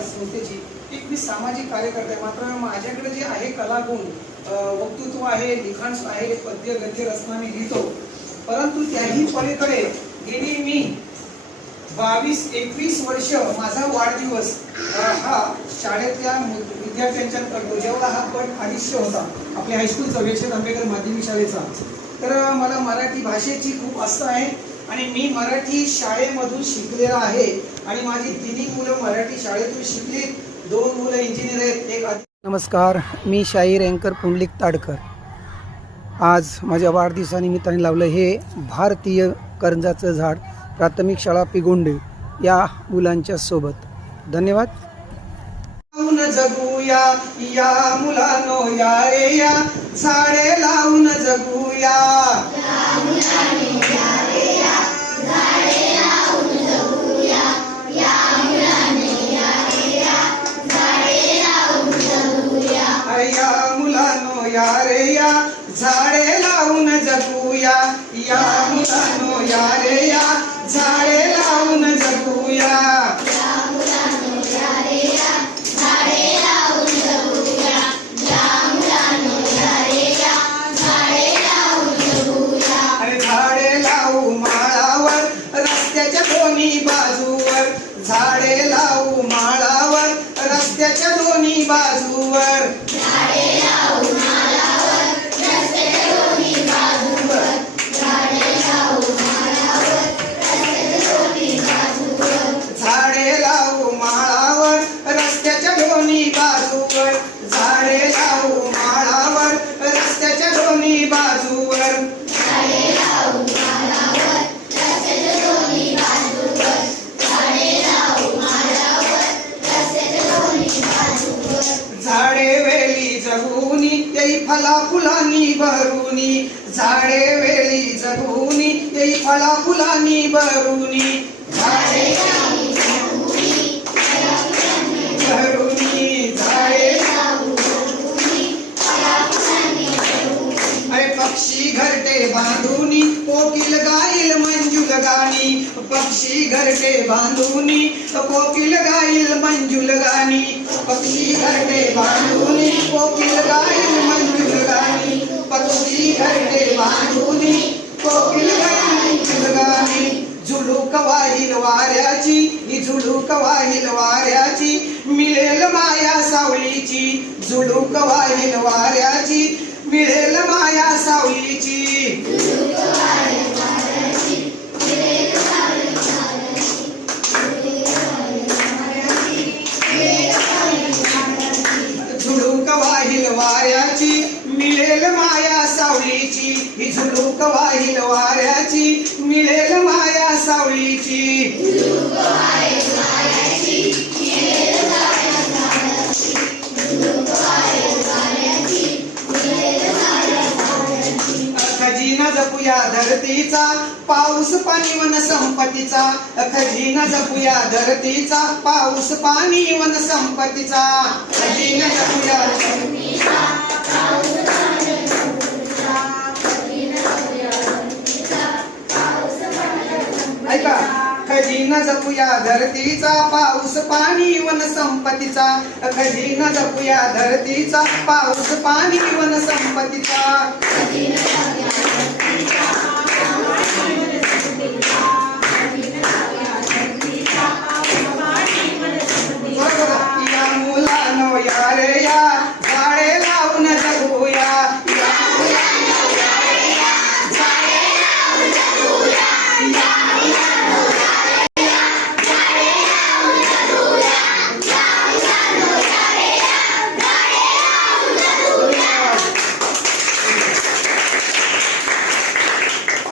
संस्थेची एक मी सामाजिक कार्यकर्ता आहे. मात्र माझ्याकडे जे आहे कलागुण, वक्तृत्व आहे, लिखाण आहे, पद्य गद्य रचना मी लिहितो. परंतु त्याही पलीकडे गेली मी 22-21 वर्ष माझा वाढदिवस हा शाळेतल्या विद्यार्थ्यांच्या करतो. जेव्हा हा गट 250 होता आपल्या हायस्कूलचा, वेलशेत आंबेडकर माध्यमिक शाळेचा, तर मला मराठी भाषेची खूप आस्था आहे आणि मी मराठी शाळेमधून शिकलेला आहे आणि माझी 3 मुलं मराठी शाळेतून शिकली. 2 मुलं इंजिनियर आहेत, एक. नमस्कार, मी शाहीर अँकर पुंडलिक ताडकर. आज माझ्या वाढदिवसानिमित्ताने लावलं हे भारतीय करंजाचं झाड, प्राथमिक शाळा पिगोंडे या मुलांच्या सोबत. धन्यवाद. जगूया या मुलांनो, या रे या झाडे लावून जगूया. या मुलांनो या रे या झाडे लावून जगूया. या मुलांनो या रे या झाडे लावून जगूया. अरे झाडे लावू माळावर रस्त्याच्या दोन्ही बाजूवर. झाडे लावू माळावर रस्त्याच्या दोन्ही बाजूवर. झाडे लावू माळावर रस्त्याच्या दोन्ही बाजूवर. झाडे लावू माळावर रस्त्याच्या दोन्ही बाजूवर. झाडे वेळी जगूनी येई फला फुलांनी भरूनी. झाडे वेळी जगूनी येई फला फुलांनी भरूनी. झाडे भरूनी. झाडे अरे पक्षी घरटे बांधूनी कोकिल गाईल मंजुल गाणी. पक्षी घरटे बांधूनी कोकिल गाईल मंजुल गाणी. पक्षी घरटे बांधूनी कोकिल गाईल मंजुल गाणी. पक्षी घरटे बांधूनी कोकिल गाईल मंजुल गाणी. झुळूक वाहिल वाऱ्याची, ही झुळूक वाहिल वाऱ्याची, मिळेल माया सावलीची. झुळूक वाहिल वाऱ्याची, मिळेल माया सावलीची. झुळूक वाहिल वाऱ्याची, मिळेल माया सावलीची. ही झुळूक वाहिल वाऱ्याची, मिळेल माया सावलीची. खजिना जपूया धरतीचा, पाऊस पाणी वन संपत्तीचा. खजिना जपूया धरतीचा, पाऊस पाणी वन संपत्तीचा. खजिना जपूया ऐका. खजिना जपूया धरतीचा, पाऊस पाणी वन संपत्तीचा. खजिना जपूया धरतीचा, पाऊस पाणी वन संपत्तीचा.